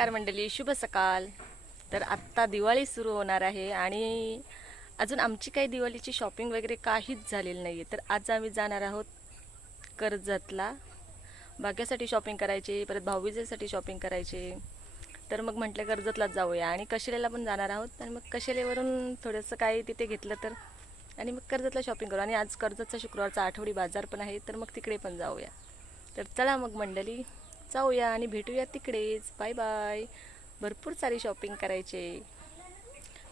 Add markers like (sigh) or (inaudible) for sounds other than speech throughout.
नमस्कार मंडळी शुभ सकाळ तर आत्ता दिवाळी सुरू होणार आहे आणि अजून आमची काही दिवाळीची शॉपिंग वगैरे काहीच झालेली नाही आहे तर आज आम्ही जाणार आहोत कर्जतला. भाग्यासाठी शॉपिंग करायची परत भाऊबीजेसाठी शॉपिंग करायची. तर मग म्हटलं कर्जतलाच जाऊया आणि कशेलेला पण जाणार आहोत. आणि मग कशेलेवरून थोडंसं काही तिथे घेतलं तर आणि मग कर्जतला शॉपिंग करू. आणि आज कर्जतचा शुक्रवारचा आठवडी बाजार पण आहे तर मग तिकडे पण जाऊया. तर चला मग मंडळी. जाऊया आणि भेटूया तिकडेच. Bye bye. भरपूर सारी शॉपिंग करायचे.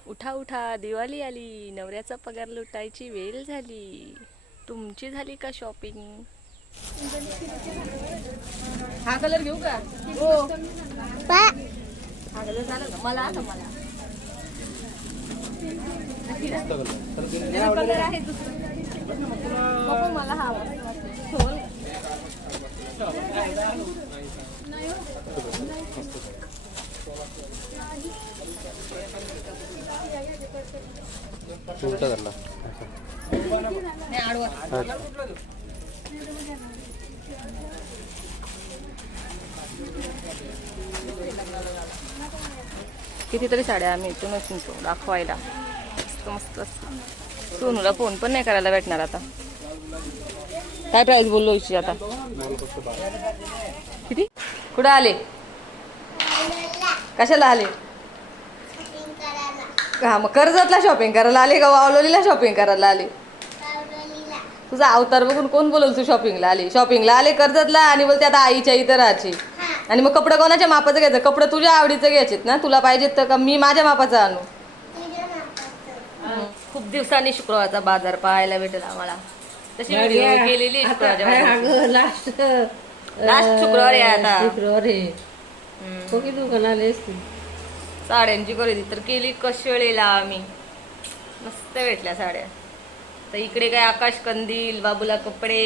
उठा उठा. दिवाळी आली. नवऱ्याचा पगार लुटायची वेळ झाली. तुमची झाली का शॉपिंग? हा कलर घेऊ का? हो. हा कलर झाला का मला आता मला. कलर. आहे दुसरा. मला हा. उलटा धरला कितीतरी साड्या आम्ही इथूनच निघतो दाखवायला. मस्त मस्त सोनूला फोन पण नाही करायला भेटणार आता. काय प्राइस बोललो इच्छी आता? किती? कुठं आले? कशाला आले? हा मग कर्जतला शॉपिंग करायला आले का वावलोलीला शॉपिंग करायला आले? तुझा अवतार बघून कोण बोलल तू शॉपिंगला आली? शॉपिंगला आले कर्जतला आणि बोलते आता आईच्या इथं राहायची. आणि मग कपडे कोणाच्या मापाचं घ्यायचं? कपडे तुझ्या आवडीचं घ्यायचेत ना? तुला पाहिजेत तर का मी माझ्या मापाचं आणू? खूप दिवसांनी शुक्रवारचा बाजार पाहायला भेटेल आम्हाला. तशी केलेली लास्ट (laughs) लास्ट शुक्रवार आहे आता. असते. साड्यांची खरेदी तर केली कशेळेला आम्ही. मस्त भेटल्या साड्या. तर इकडे काय आकाश कंदील बाबूला कपडे.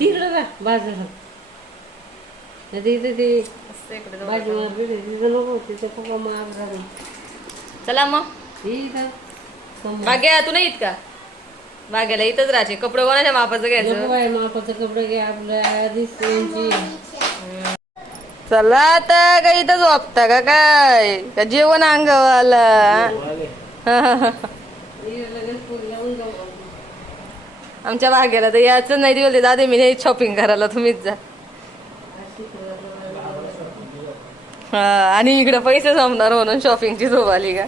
तिकडं का बाजूला. नाही ते इथे ते मस्त इकडे तिथं चला मग. इथं समोर. भाग्या तू नाही येत का? भाग्याला इथंच राहायचे. कपडे कोणाच्या मापाचं घ्यायचं? मापाचे कपडे घे आपल्या चला आता का इथंच वापता का काय? का जेवण अंगावाला? आमच्या भाग्याला तर याचं नाही. दिवस दादे मी नाही शॉपिंग करायला तुम्हीच जा. हा आणि इकडे पैसे संपणार म्हणून शॉपिंगची झोप आली का?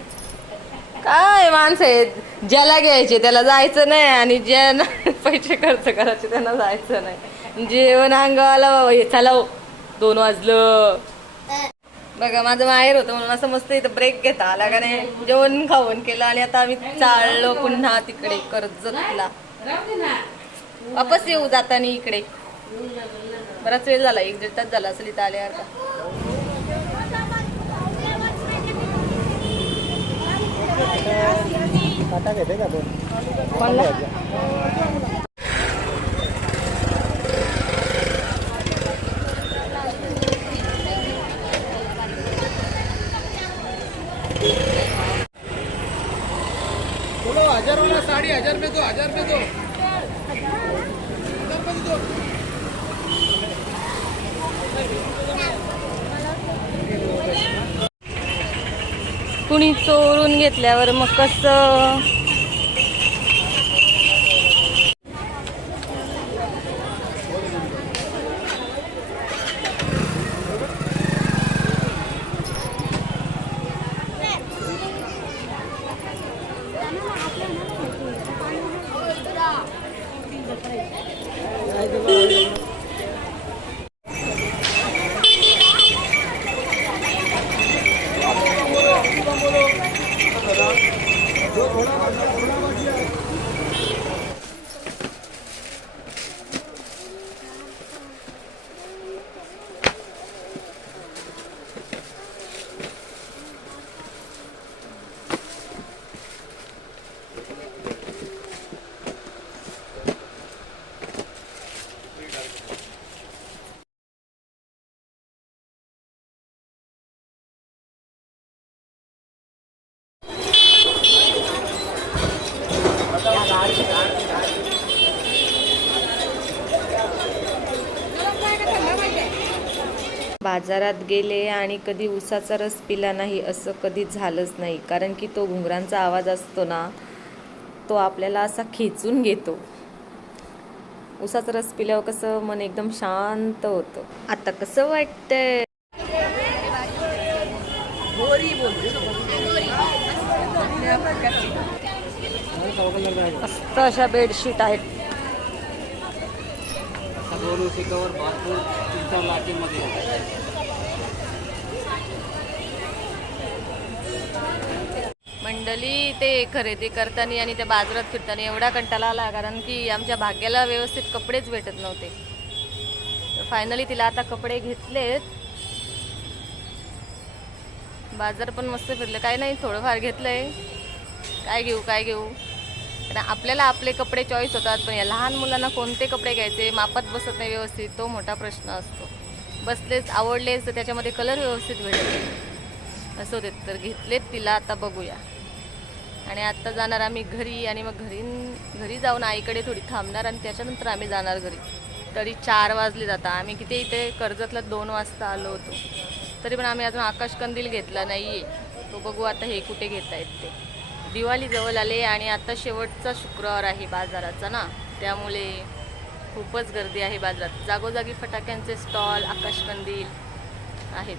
काय माणसं आहेत? ज्याला घ्यायचे त्याला जायचं नाही आणि ज्यांना (laughs) पैसे खर्च करायचे त्यांना जायचं नाही. जेवण अंगाला बाबा हे चला हो. दोन वाजलं. बघा माझं माहेर होतं म्हणून असं मस्त इथं ब्रेक घेता आला का नाही. जेवण खावण केलं आणि आता आम्ही चाललो पुन्हा तिकडे कर्जतला. वापस येऊ जाताना इकडे. बराच वेळ झाला एक दीड तास झाला असेल इथं आल्यावर. का काटा घेते का हजार वाला साड़ी हजार में दो हजार में दो. हजार में दो. कुणी चोरून घेतल्यावर मग कसं બોલો. बाजारात गेले आणि कधी उसाचा रस पिला नाही असं कधी झालंच नाही. कारण की तो घुंगरांचा आवाज असतो ना तो आपल्याला असा खेचून घेतो. उसाचा रस पिल्यावर कसं मन एकदम शांत होतं. आता कसं वाटतंय? मस्त अशा बेडशीट आहेत. भरपूर मंडळी ते खरेदी करताना आणि त्या बाजारात फिरताना एवढा कंटाळा आला कारण की आमच्या भाग्याला व्यवस्थित कपडेच भेटत नव्हते. तर फायनली तिला आता कपडे घेतलेत. बाजार पण मस्त फिरले. काय नाही थोडंफार घेतलंय. काय घेऊ काय घेऊ. कारण आपल्याला आपले कपडे चॉईस होतात पण या लहान मुलांना कोणते कपडे घ्यायचे मापात बसत नाही व्यवस्थित तो मोठा प्रश्न असतो. बसलेच आवडलेच तर त्याच्यामध्ये कलर व्यवस्थित भेटत. असं होते तर घेतलेत तिला आता बघूया. आणि आत्ता जाणार आम्ही घरी आणि मग घरी घरी जाऊन आईकडे थोडी थांबणार आणि त्याच्यानंतर आम्ही जाणार घरी. तरी चार वाजले जाता. आम्ही किती इथे कर्जतला दोन वाजता आलो होतो. तरी पण आम्ही अजून आकाशकंदील घेतला नाही आहे तो बघू आता हे कुठे घेत आहेत ते. दिवाळी जवळ आले आणि आता शेवटचा शुक्रवार आहे बाजाराचा ना. त्यामुळे खूपच गर्दी आहे बाजारात. जागोजागी फटाक्यांचे स्टॉल आकाशकंदील आहेत.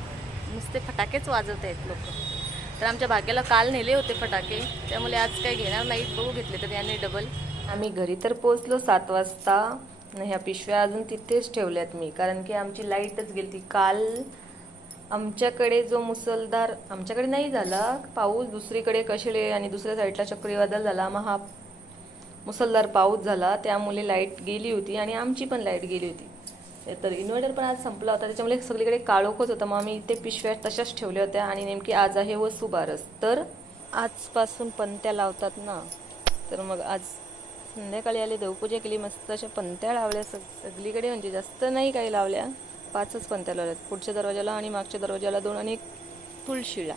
नुसते फटाकेच वाजत आहेत लोक. तर आमच्या भाग्याला काल नेले होते फटाके. त्यामुळे आज काही घेणार नाहीत. बघू घेतले तर याने डबल आम्ही घरी तर पोचलो सात वाजता. ह्या पिशव्या अजून तिथेच ठेवल्यात मी. कारण की आमची लाईटच गेली ती काल. आमच्याकडे जो मुसलधार आमच्याकडे नाही झाला. पाऊस दुसरीकडे कशेळे आणि दुसऱ्या साईडला चक्रीवादळ झाला. मग हा मुसळधार पाऊस झाला. त्यामुळे लाइट गेली होती आणि आमची पण लाइट गेली होती. तर इन्व्हर्टर पण आज संपला होता त्याच्यामुळे सगळीकडे काळोखच होतं. मग आम्ही इथे पिशव्या तशाच ठेवल्या होत्या आणि नेमकी आज आहे वसुबारस तर आजपासून पंत्या लावतात ना. तर मग आज संध्याकाळी आले देवपूजा केली मस्त अशा पंत्या लावल्या सग सगळीकडे म्हणजे जास्त नाही काही लावल्या. पाचच पंत्या लावल्यात पुढच्या दरवाजाला आणि मागच्या दरवाजाला दोन आणि एक तुळशीला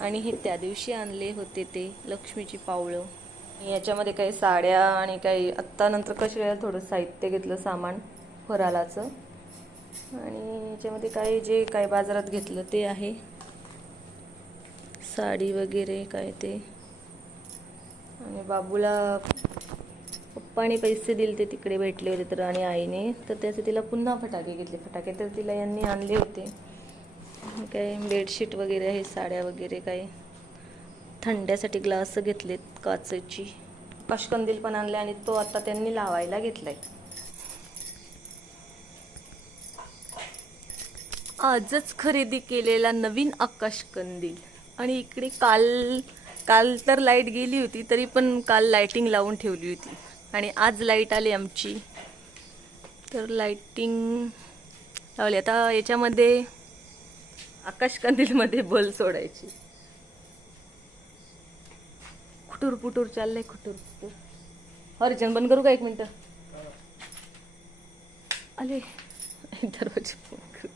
आणि हे त्या दिवशी आणले होते ते लक्ष्मीची पावळं. याच्यामध्ये काही साड्या आणि काही आत्ता नंतर कशी थोडं साहित्य घेतलं सामान फरालाचं आणि याच्यामध्ये काही जे काही बाजारात घेतलं ते आहे. साडी वगैरे काय ते. आणि बाबूला पप्पाने पैसे दिले ते तिकडे भेटले होते तर आणि आईने. तर त्याचे तिला पुन्हा फटाके घेतले. फटाके तर तिला यांनी आणले होते. काय बेडशीट वगैरे आहे साड्या वगैरे काय थंड्यासाठी ग्लास घेतलेत काचेची. कशकंदील पण आणले आणि तो आता त्यांनी लावायला घेतलाय. आजच खरेदी केलेला नवीन आकाश कंदील आणि इकडे काल काल तर लाइट गेली होती तरी पण काल लाईटिंग लावून ठेवली होती. आणि आज लाइट आली आमची. तर लाईटिंग लावली. आता याच्यामध्ये आकाश कंदीलमध्ये बल सोडायची. खुटूर पुटूर चाललंय खुटूर पुटूर. हरिचंद बंद करू का एक मिनटं? अरे दरवाजे करू.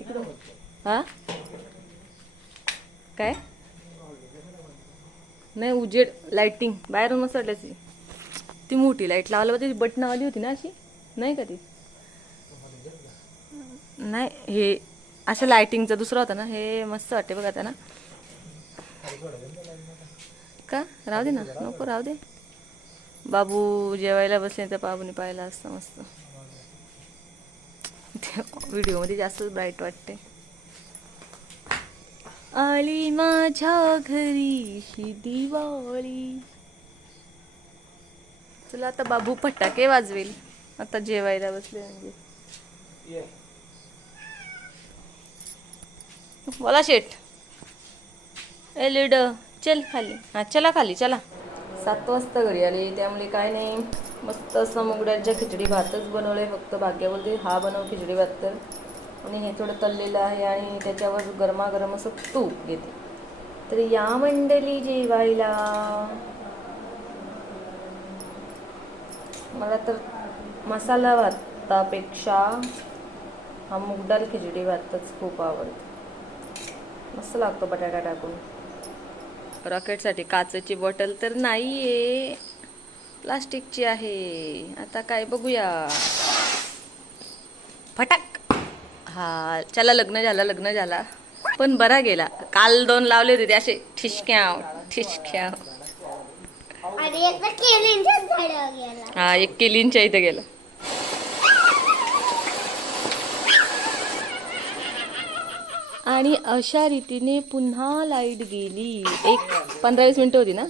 इकडं. हा? काय? नाही उजेड लाईटिंग बाहेरून मस्त वाटल्याची ती मोठी लाइट लावायला होती बटणं आली होती ना अशी? नाही का ती? हे असं लायटिंगचं दुसरं होतं ना हे मस्त वाटते बघा ना का? राहू दे ना नको राहू दे. बाबू जेवायला बसले तर बाबूने पाहिला असतं मस्त. व्हिडिओमध्ये जास्तच ब्राईट वाटते आली माझ्या घरी ही दिवाळी. चला आता बाबू फटाके वाजवेल. आता जेवायला बसले म्हणजे. बोला शेठ. ए लिड चल खाली. हा चला खाली चला. सात वाजता घरी आले त्यामुळे काय नाही. मस्त असं मुगड्यांच्या खिचडी भातच बनवलंय फक्त भाग्य बोलते हा बनव खिचडी भात तर. आणि हे थोडं तळलेलं आहे आणि त्याच्यावर गरमागरम असं तूप घेते. तर या मंडळी जेवायला. मला तर मसाला भातापेक्षा हा मुगडाल खिचडी भातच खूप आवडतो. मस्त लागतो बटाटा टाकून. रॉकेटसाठी काचेची बॉटल तर नाही आहे प्लास्टिकची आहे. आता काय बघूया. फटाक! हा चला लग्न झालं लग्न झाला. पण बरा गेला. काल दोन लावले होते ते असे. झाडावर गेला. हा एक केलींच्या इथे गेला. आणि अशा रीतीने पुन्हा लाइट गेली. एक पंधरा वीस मिनिटं होती ना?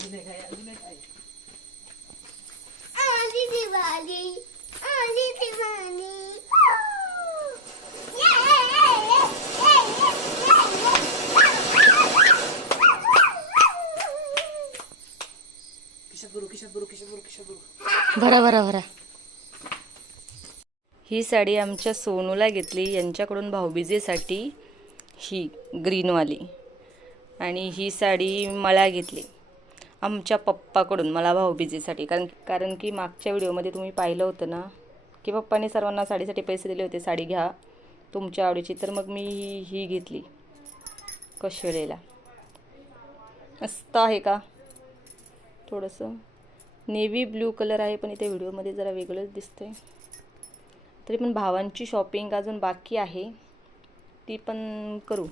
भरा भरा भरा. ही साडी आमच्या सोनूला घेतली. यांच्याकडून भाऊबीजेसाठी ही ग्रीनवाली. आणि ही साडी मला घेतली. आमच्या पप्पाकडून मला भाऊबीजेसाठी कारण कारण की मागच्या व्हिडिओमध्ये तुम्ही पाहिलं होतं ना की पप्पाने सर्वांना साडीसाठी पैसे दिले होते साडी घ्या तुमच्या आवडीची. तर मग मी ही ही घेतली. कशेळेला मस्त आहे का? थोडंसं नेव्ही ब्ल्यू कलर आहे पण इथे व्हिडिओमध्ये जरा वेगळंच दिसतं आहे तरी पण भावांची शॉपिंग अजून बाकी आहे. ती पण करू.